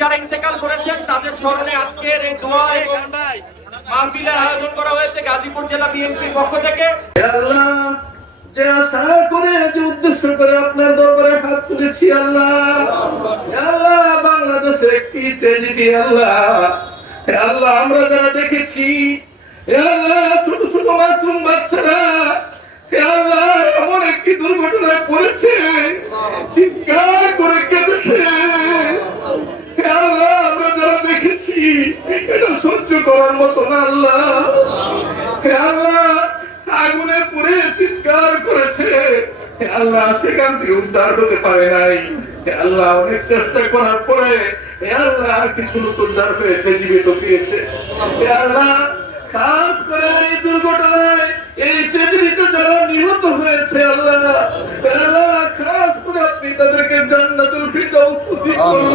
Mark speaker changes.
Speaker 1: যারা ইন্তেকাল করেছেন, তাদের স্মরণে আজকের এই দোয়া মাহফিলের আয়োজন করা হয়েছে গাজীপুর জেলা বিএনপির পক্ষ থেকে।
Speaker 2: যে আশা করে, যে উদ্দেশ্য করে আপনার দরবারে হাত তুলেছি আল্লাহ। আল্লাহ, বাংলাদেশের একটি ট্রেজেডি আল্লাহ। আল্লাহ, আমরা যারা দেখেছি আল্লাহ, ছোট ছোট মাসুম বাচ্চারা আল্লাহ, এমন একটি দুর্ঘটনায় পড়েছে, চিৎকার করে এটা সহ্য করার মতো না আল্লাহ। আল্লাহ, আগুনে পুড়ে চিৎকার করেছে। আল্লাহ, সেখান থেকে উদ্ধার হতে পারে নাই। আল্লাহ, অনেক চেষ্টা করার পরে আল্লাহ, কিছু উদ্ধার হয়েছে, জীবিত পেয়েছে আল্লাহ খাস করে এই দুর্ঘটনায় এই ট্রেজেডিতে যারা নিহত হয়েছে আল্লাহ। আল্লাহ খাস করে আপনি তাদেরকে জান্নাতুল ফিরদাউস নসিব করুন।